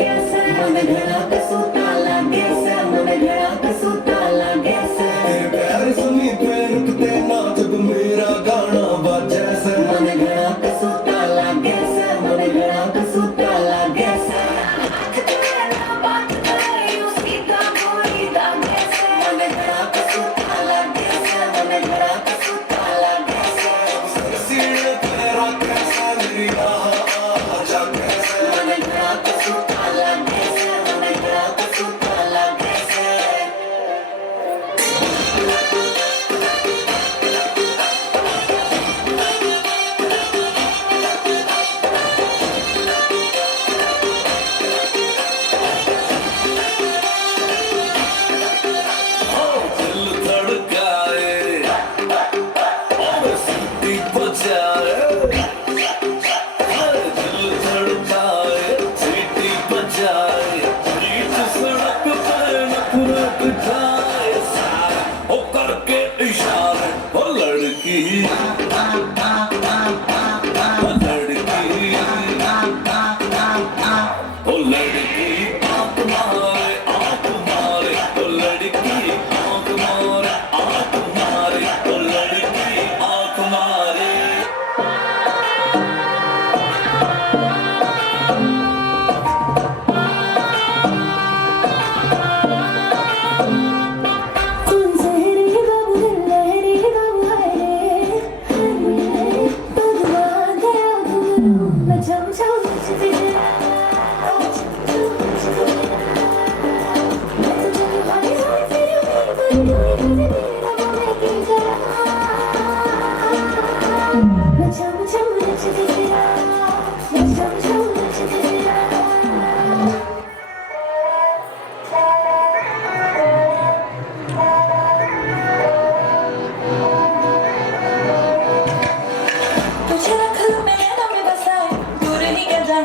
कैसे मन घड़ा कसूता लगे से मन घड़ा कसूता लगे से तेरे प्यार सुनी पैर रुकते ना जब मेरा गाना बाजे से मन घड़ा कसूता लगे से मन घड़ा कसूता लगे से बात करे उसकी दागोरी दागे से मन घड़ा कसूता लगे से मन घड़ा कसूता लगे से सीने तेरा कैसा मेरी राह आजा कैसे मन घड़ा कसूता लगे से मन घड़ा कसूता लगे से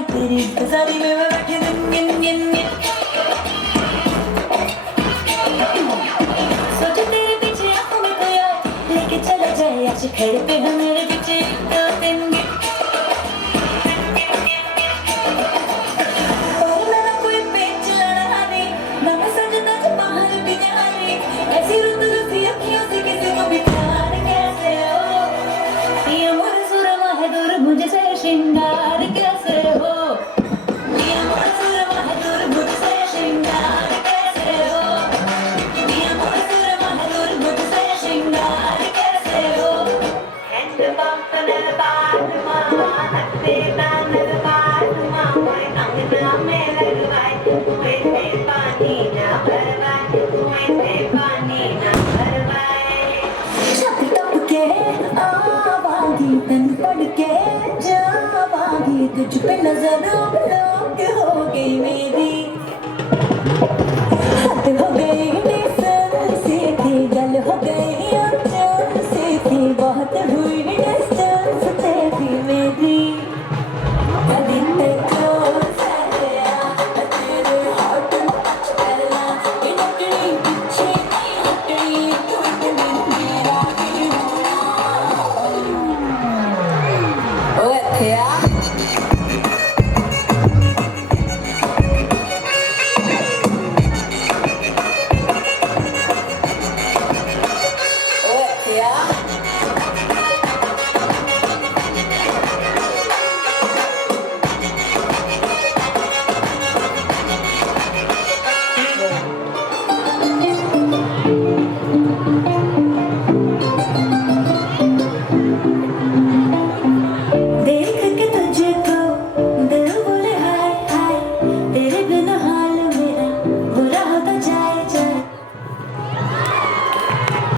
तेरी इंतज़ारी में मैं बैठी सोचो तेरे पीछे आंखों में कोई और लेके चला जाए आज खड़े पे हम मेरे पीछे दो दिन और मैं ना कोई पेच लड़ा रही ना मैं सजना जो बाहर भी जा रही ऐसी रुत रुती अखियों से किसी को भी प्यार कैसे हो ये मोर सुरमा है दूर मुझसे श्रृंगार कैसे हो तुझ पे नजर लोग हो गई मेरी